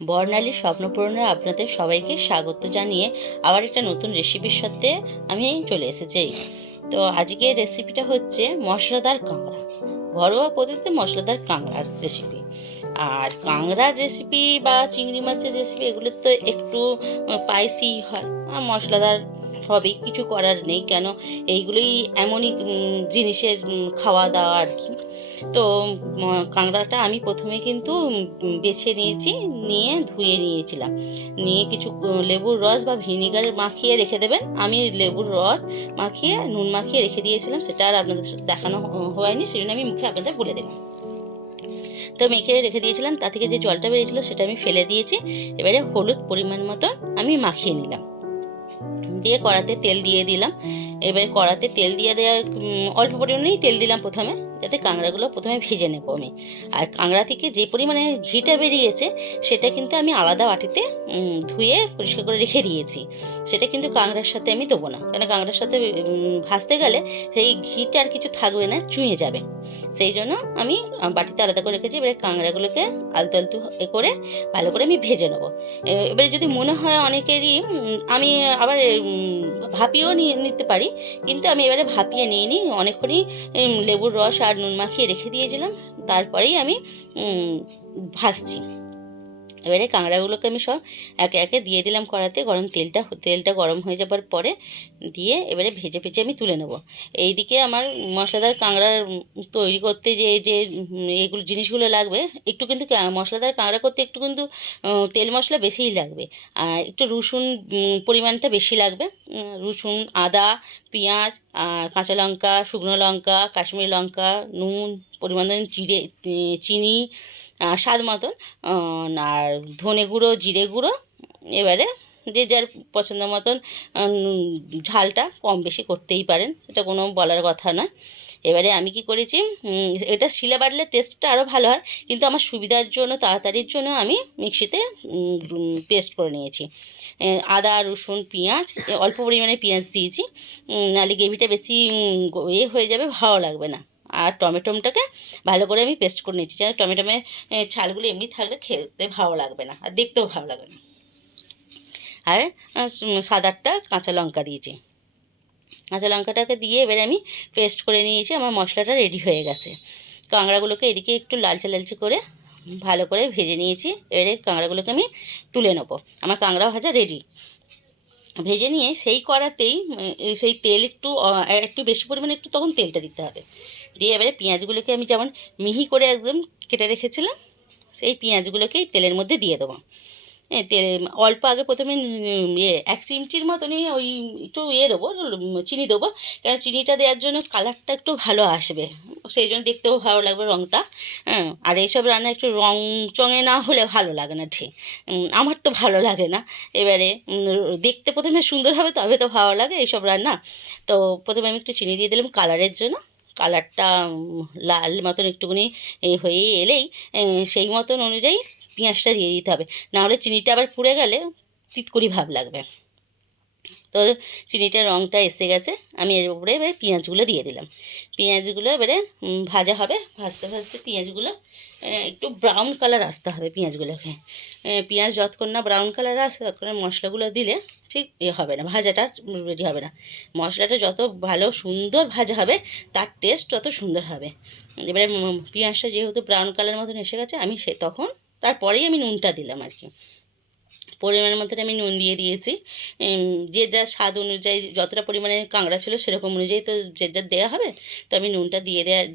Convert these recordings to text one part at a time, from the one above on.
বর্ণালী স্বপ্নপূরণে আপনাদের সবাইকে স্বাগত জানিয়ে আবার একটা নতুন রেসিপির সাথে আমি চলে এসেছি। তো আজকের রেসিপিটা হচ্ছে মশলাদার কাঁকড়া, ঘরোয়া পদ্ধতিতে মশলাদার কাঁকড়ার রেসিপি। আর কাঁকড়ার রেসিপি বা চিংড়ি মাছের রেসিপি এগুলো তো একটু স্পাইসি হয়, আর মশলাদার হবেই, কিছু করার নেই। কেন, এইগুলোই এমনই জিনিসের খাওয়া দাওয়া আর কি। তো কাঁকড়াটা আমি প্রথমে কিন্তু বেছে নিয়েছি, নিয়ে ধুয়ে নিয়েছিলাম। নিয়ে কিছু লেবুর রস বা ভিনিগার মাখিয়ে রেখে দেবেন। আমি লেবুর রস মাখিয়ে নুন মাখিয়ে রেখে দিয়েছিলাম, সেটা আর আপনাদের সাথে দেখানো হয়নি, সেই জন্য আমি মুখে আপনাদের বলে দিলাম। তো মেখে রেখে দিয়েছিলাম, তা থেকে যে জলটা বেরিয়েছিল সেটা আমি ফেলে দিয়েছি। এবারে হলুদ পরিমাণ মতন আমি মাখিয়ে নিলাম, দিয়ে কড়াতে তেল দিয়ে দিলাম। এবারে কড়াতে তেল দিয়ে দেওয়ার অল্প পরিমাণেই তেল দিলাম প্রথমে, যাতে কাঁকড়াগুলো প্রথমে ভেজে নেব আমি। আর কাঁকড়া থেকে যে পরিমাণে ঘিটা বেরিয়েছে সেটা কিন্তু আমি আলাদা বাটিতে ধুয়ে পরিষ্কার করে রেখে দিয়েছি। সেটা কিন্তু কাঁকড়ার সাথে আমি দেবো না, কেন কাঁকড়ার সাথে ভাজতে গেলে সেই ঘিটা আর কিছু থাকবে না, চুঁয়ে যাবে। সেই জন্য আমি বাটিতে আলাদা করে রেখেছি। এবারে কাঁকড়াগুলোকে আলতু আলতু করে ভালো করে আমি ভেজে নেবো। এবারে যদি মনে হয় অনেকেরই, আমি আবার ভাপিয়েও নিতে পারি, কিন্তু আমি এবারে ভাপিয়ে নিইনি। অনেকক্ষণই লেবুর রস আর নুন মাখিয়ে রেখে দিয়েছিলাম, তারপরেই আমি ভাজছি। এবারে কাঁকড়াগুলোকে আমি সব একে একে দিয়ে দিলাম কড়াতে। তেলটা গরম হয়ে যাবার পরে দিয়ে এবারে ভেজে ভেজে আমি তুলে নেব। এইদিকে আমার মশলাদার কাঁকড়া তৈরি করতে যে যে এইগুলো জিনিসগুলো লাগবে, একটু কিন্তু মশলাদার কাঁকড়া করতে একটু কিন্তু তেল মশলা বেশিই লাগবে। আর একটু রসুন পরিমাণটা বেশি লাগবে। রসুন, আদা, পেঁয়াজ, আর কাঁচা লঙ্কা, শুকনো লঙ্কা, কাশ্মীরি লঙ্কা, নুন পরিমাণ, চিনি স্বাদ মতন, আর ধনে গুঁড়ো, জিরে গুঁড়ো। এবারে যে যার পছন্দ মতন ঝালটা কম বেশি করতেই পারেন, সেটা কোনো বলার কথা নয়। এবারে আমি কি করেছি, এটা শিলে বাটলে টেস্টটা আরও ভালো হয়, কিন্তু আমার সুবিধার জন্য, তাড়াতাড়ির জন্য আমি মিক্সিতে পেস্ট করে নিয়েছি। আদা, রসুন, পেঁয়াজ, অল্প পরিমাণে পেঁয়াজ দিয়েছি, নাহলে গ্রেভিটা বেশি হয়ে যাবে, ভালো লাগবে না। আর টমেটোটাকে ভালো করে আমি পেস্ট করে নিচ্ছি, যেন টমেটোমে ছালগুলো এমনি থাকলে খেতে ভালো লাগবে না, আর দেখতেও ভালো লাগবে না। আর 7-8টা কাঁচা লঙ্কা দিয়েছি। কাঁচা লঙ্কাটাকে দিয়ে এবারে আমি পেস্ট করে নিয়েছি। আমার মশলাটা রেডি হয়ে গেছে। কাঁকড়াগুলোকে এদিকে একটু লালচে লালচে করে ভালো করে ভেজে নিয়েছি। এবারে কাঁকড়াগুলোকে আমি তুলে নেবো। আমার কাঁকড়া ভাজা রেডি। ভেজে নিয়ে সেই কড়াতেই সেই তেল একটু বেশি পরিমাণে একটু তখন তেলটা দিতে হবে। দিয়ে এবারে পেঁয়াজগুলোকে আমি যেমন মিহি করে একদম কেটে রেখেছিলাম, সেই পেঁয়াজগুলোকেই তেলের মধ্যে দিয়ে দেবো। তেল অল্প আগে প্রথমে 1 চিমটির মতনই ওই একটু দেবো, চিনি দেবো। কারণ চিনিটা দেওয়ার জন্য কালারটা একটু ভালো আসবে, সেই জন্য দেখতেও ভালো লাগবে রঙটা। হ্যাঁ, আর এইসব রান্না একটু রং চঙে না হলে ভালো লাগে না ঠিক, আমার তো ভালো লাগে না। এবারে দেখতে প্রথমে সুন্দর হবে, তবে তো ভালো লাগে এইসব রান্না। তো প্রথমে আমি একটু চিনি দিয়ে দিলাম কালারের জন্য। কালারটা লাল মতন একটুখানি হয়ে এলেই সেই মতন অনুযায়ী পেঁয়াজটা দিয়ে দিতে হবে, নাহলে চিনিটা আবার পুড়ে গেলে তিতকুড়ি ভাব লাগবে। তো চিনিটার রঙটা এসে গেছে, আমি এর উপরে এবার পেঁয়াজগুলো দিয়ে দিলাম। পেঁয়াজগুলো এবারে ভাজা হবে। ভাজতে ভাজতে পেঁয়াজগুলো একটু ব্রাউন কালার আসতে হবে পেঁয়াজগুলোকে। পেঁয়াজ যতক্ষণ না ব্রাউন কালার আসে ততক্ষণ মশলাগুলো দিলে ঠিক হবে না, ভাজাটা রেডি হবে না। মশলাটা যত ভালো সুন্দর ভাজা হবে তার টেস্ট তত সুন্দর হবে। এবারে পেঁয়াজটা যেহেতু ব্রাউন কালার মতন এসে গেছে, আমি তখন তারপরেই আমি নুনটা দিলাম আর কি। পরিমাণ মতন আমি নুন দিয়ে দিয়েছি। যে যার স্বাদ অনুযায়ী, যতটা পরিমাণে কাঁকড়া ছিল সেরকম অনুযায়ী তো যে যার দেওয়া হবে। তো আমি নুনটা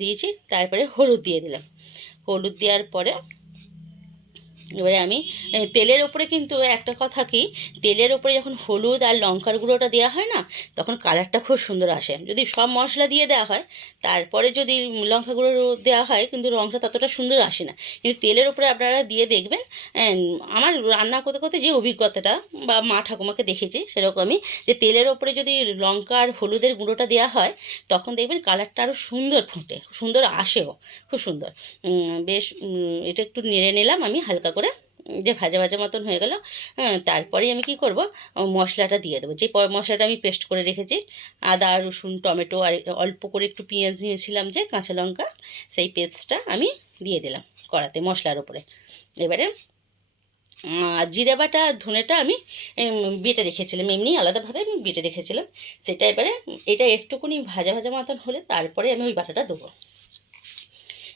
দিয়েছি। তারপরে হলুদ দিয়ে দিলাম। হলুদ দেওয়ার পরে এবারে আমি তেলের ওপরে কিন্তু একটা কথা কি, তেলের ওপরে যখন হলুদ আর লঙ্কার গুঁড়োটা দেওয়া হয় না, তখন কালারটা খুব সুন্দর আসে। যদি সব মশলা দিয়ে দেওয়া হয় তারপরে যদি লঙ্কা গুঁড়ো দেওয়া হয়, কিন্তু রঙটা ততটা সুন্দর আসে না। কিন্তু তেলের ওপরে আপনারা দিয়ে দেখবেন। আমার রান্না করতে করতে যে অভিজ্ঞতাটা, বা মা ঠাকুমাকে দেখেছি সেরকমই, যে তেলের ওপরে যদি লঙ্কা আর হলুদের গুঁড়োটা দেওয়া হয়, তখন দেখবেন কালারটা আরও সুন্দর ফুটে, সুন্দর আসেও, খুব সুন্দর। বেশ এটা একটু নেড়ে নিলাম আমি হালকা করে, যে ভাজা ভাজা মতন হয়ে গেল। তারপরেই আমি কি করব, মশলাটা দিয়ে দেবো। যে মশলাটা আমি পেস্ট করে রেখেছি, আদা, রসুন, টমেটো, আর অল্প করে একটু পেঁয়াজ নিয়েছিলাম, যে কাঁচা লঙ্কা, সেই পেস্টটা আমি দিয়ে দিলাম কড়াতে মশলার ওপরে। এবারে জিরে বাটা আর ধনেটা আমি বেটে রেখেছিলাম, এমনি আলাদাভাবে আমি বেটে রেখেছিলাম। সেটা এবারে এটা একটুকুনি ভাজা ভাজা মতন হলে তারপরে আমি ওই বাটাটা দেবো।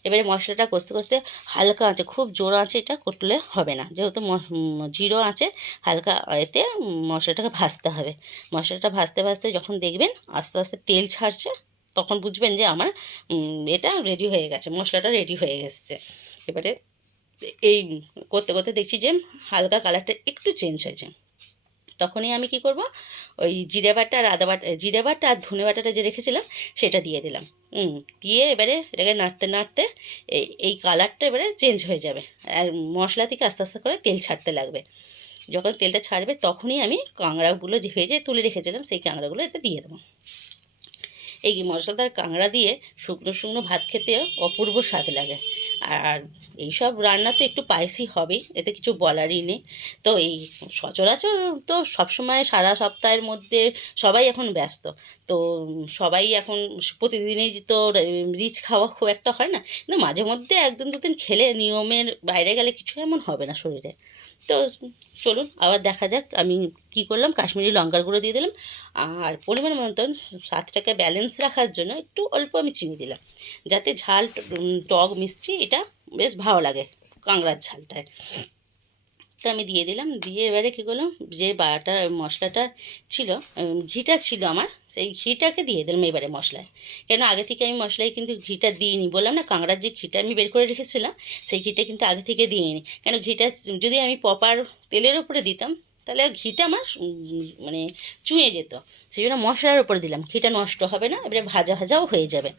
এবারে মশলাটা কষতে কষতে হালকা আঁচে, খুব জোর আঁচে এটা করলে হবে না, যেহেতু জিরো আঁচে হালকা এতে মশলাটাকে ভাজতে হবে। মশলাটা ভাজতে ভাজতে যখন দেখবেন আস্তে আস্তে তেল ছাড়ছে, তখন বুঝবেন যে আমার এটা রেডি হয়ে গেছে, মশলাটা রেডি হয়ে গেছে। এবারে এই করতে করতে দেখছি যে হালকা কালারটা একটু চেঞ্জ হয়েছে, তখনই আমি কি করব, ওই জিরে বাটা আর আদা বাটা, জিরে বাটা আর ধনে বাটাটা যে রেখেছিলাম সেটা দিয়ে দিলাম। দিয়ে এবারে এটাকে নাড়তে নাড়তে এই কালারটা এবারে চেঞ্জ হয়ে যাবে, আর মশলা থেকে আস্তে আস্তে করে তেল ছাড়তে লাগবে। যখন তেলটা ছাড়বে তখনই আমি কাঁকড়াগুলো যে ভেজে তুলে রেখেছিলাম সেই কাঁকড়াগুলো এতে দিয়ে দেবো। এই মশলাদার কাঁকড়া দিয়ে শুকনো শুকনো ভাত খেতে অপূর্ব স্বাদ লাগে। আর এইসব রান্না তো একটু স্পাইসি হবেই, এতে কিছু বলারই নেই। তো এই সচরাচর তো সবসময় সারা সপ্তাহের মধ্যে সবাই এখন ব্যস্ত, তো সবাই এখন প্রতিদিনই তো রিচ খাওয়া খুব একটা হয় না, কিন্তু মাঝে মধ্যে একদিন দুদিন খেলে নিয়মের বাইরে গেলে কিছু এমন হবে না শরীরে। তো চলুন আবার দেখা যাক আমি কি করলাম, কাশ্মীরি লঙ্কার গুঁড়ো দিয়ে দিলাম, আর পরিমাণ মতন স্বাদটাকে ব্যালেন্স রাখার জন্য একটু অল্প আমি চিনি দিলাম, যাতে ঝাল টক মিষ্টি এটা বেশ ভালো লাগে কাঁকড়ার ঝালটায়। তো আমি দিয়ে দিলাম, দিয়ে এবারে কী করলাম, যে বাটা মশলাটা ছিল, ঘিটা ছিল আমার, সেই ঘিটাকে দিয়ে দিলাম এবারে মশলায়। কেন আগে থেকে আমি মশলায় কিন্তু ঘিটা দিইনি, বললাম না কাঁকড়ার যে ঘিটা আমি বের করে রেখেছিলাম সেই ঘিটা কিন্তু আগে থেকে দিইনি। কেন ঘিটা যদি আমি প্রপার তেলের উপরে দিতাম তাহলে ঘিটা আমার মানে চুঁয়ে যেত, সেই জন্য মশলার উপরে দিলাম, ঘিটা নষ্ট হবে না, এবারে ভাজা ভাজাও হয়ে যাবে,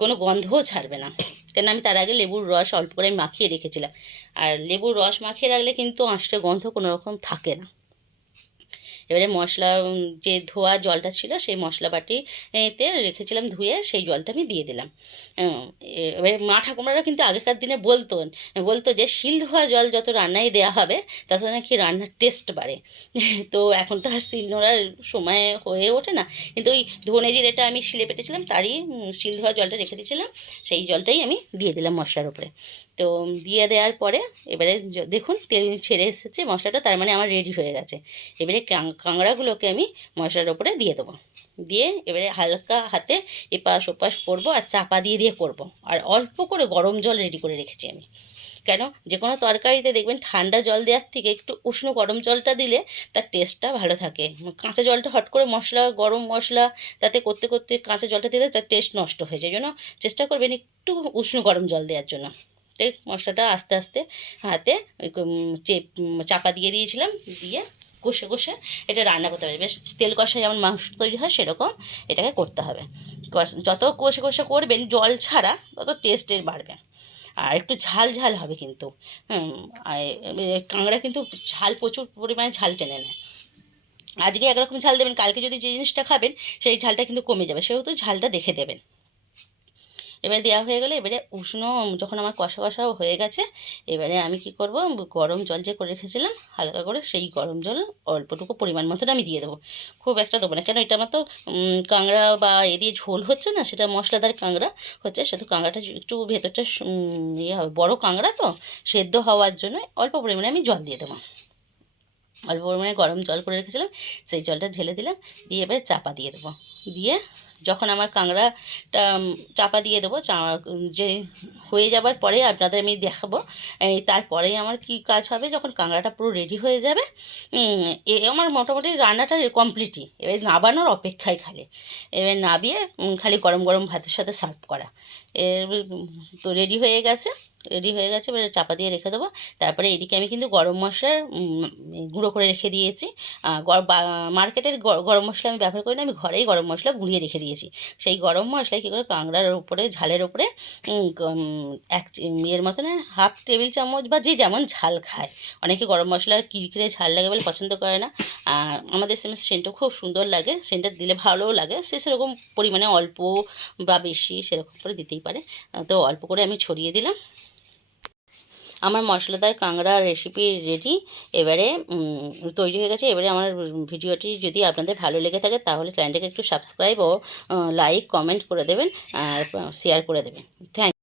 কোনো গন্ধও ছাড়বে না। কেন আমি তার আগে লেবুর রস অল্প করে মাখিয়ে রেখেছিলাম, আর লেবুর রস মাখিয়ে রাখলে কিন্তু আঁশটা গন্ধ কোনো রকম থাকে না। এবারে মশলা যে ধোয়া জলটা ছিল সেই মশলা বাটিতে রেখেছিলাম ধুয়ে, সেই জলটা আমি দিয়ে দিলাম। এবারে মা ঠাকুমারা কিন্তু আগেকার দিনে বলতো যে শিল ধোয়া জল যত রান্নায় দেওয়া হবে তত নাকি রান্নার টেস্ট বাড়ে। তো এখন তো আর শিল নোড়ার সময় হয়ে ওঠে না, কিন্তু ওই ধনে জিরেটা আমি শিলে বেটেছিলাম তারই শিল ধোয়া জলটা রেখে দিয়েছিলাম, সেই জলটাই আমি দিয়ে দিলাম মশলার উপরে। তো দিয়ে দেওয়ার পরে এবারে দেখুন তেল ছেড়ে এসেছে মশলাটা, তার মানে আমার রেডি হয়ে গেছে। এবারে কাঁকড়াগুলোকে আমি মশলার ওপরে দিয়ে দেবো, দিয়ে এবারে হালকা হাতে এপাশ ওপাশ করবো আর চাপা দিয়ে দিয়ে করবো, আর অল্প করে গরম জল রেডি করে রেখেছি আমি। কেন যে কোনো তরকারিতে দেখবেন ঠান্ডা জল দেওয়ার থেকে একটু উষ্ণ গরম জলটা দিলে তার টেস্টটা ভালো থাকে। কাঁচা জলটা হট করে মশলা গরম মশলা তাতে করতে করতে কাঁচা জলটা দিলে তার টেস্ট নষ্ট হয়ে যায়, জন্য চেষ্টা করবেন একটু উষ্ণ গরম জল দেওয়ার জন্য। এই মশলাটা আস্তে আস্তে হাতে চাপা দিয়ে দিয়েছিলাম, দিয়ে কষে কষে এটা রান্না করতে হবে, বেশ তেল কষা যেমন মাংস তৈরি হয় সেরকম এটাকে করতে হবে। যত কষে কষে করবেন জল ছাড়া তত টেস্টের বাড়বে, আর একটু ঝাল ঝাল হবে কিন্তু। কাঁকড়া কিন্তু ঝাল প্রচুর পরিমাণে ঝাল টেনে নেয়। আজকে একরকম ঝাল দেবেন, কালকে যদি যে জিনিসটা খাবেন সেই ঝালটা কিন্তু কমে যাবে, সেহেতু ঝালটা দেখে দেবেন। এবারে দেওয়া হয়ে গেলে এবারে উষ্ণ যখন আমার কষা কষাও হয়ে গেছে, এবারে আমি কি করব, গরম জল যে করে রেখেছিলাম হালকা করে সেই গরম জল অল্পটুকু পরিমাণ মতন আমি দিয়ে দেবো, খুব একটা দেবো না, কেন এটা আমার তো কাঁকড়া বা এ দিয়ে ঝোল হচ্ছে না, সেটা মশলাদার কাঁকড়া হচ্ছে, শুধু কাঁকড়াটা একটু ভেতরটা ইয়ে হবে, বড়ো কাঁকড়া তো সেদ্ধ হওয়ার জন্য অল্প পরিমাণে আমি জল দিয়ে দেবো। অল্প পরিমাণে গরম জল করে রেখেছিলাম সেই জলটা ঢেলে দিলাম, দিয়ে এবারে চাপা দিয়ে দেবো। দিয়ে যখন আমার কাঁকড়াটা চাপা দিয়ে দেবো, যে হয়ে যাবার পরে আপনাদের আমি দেখাবো, তারপরেই আমার কি কাজ হবে, যখন কাঁকড়াটা পুরো রেডি হয়ে যাবে আমার মোটামুটি রান্নাটা কমপ্লিটই, এবার নাবানোর অপেক্ষায় খালি, এবার নাবিয়ে খালি গরম গরম ভাতের সাথে সার্ভ করা। তো রেডি হয়ে গেছে, এবারে চাপা দিয়ে রেখে দেবো। তারপরে এদিকে আমি কিন্তু গরম মশলার গুঁড়ো করে রেখে দিয়েছি। মার্কেটের গরম মশলা আমি ব্যবহার করি না, আমি ঘরেই গরম মশলা গুঁড়িয়ে রেখে দিয়েছি। সেই গরম মশলায় কী করে কাঁকড়ার উপরে ঝালের উপরে এর মতন হাফ টেবিল চামচ বা যে যেমন ঝাল খায়, অনেকে গরম মশলা কিরকিরে ঝাল লাগে বলে পছন্দ করে না, আর আমাদের সেন্টও খুব সুন্দর লাগে, সেন্টটা দিলে ভালোও লাগে, সেরকম পরিমাণে অল্প বা বেশি সেরকম করে দিতেই পারে। তো অল্প করে আমি ছড়িয়ে দিলাম। আমার মশলাদার কাঁকড়া রেসিপি রেডি, এবারে তৈরি হয়ে গেছে। এবারে আমার ভিডিওটি যদি আপনাদের ভালো লেগে থাকে তাহলে চ্যানেলটাকে একটু সাবস্ক্রাইব ও লাইক কমেন্ট করে দেবেন আর শেয়ার করে দেবেন। থ্যাংক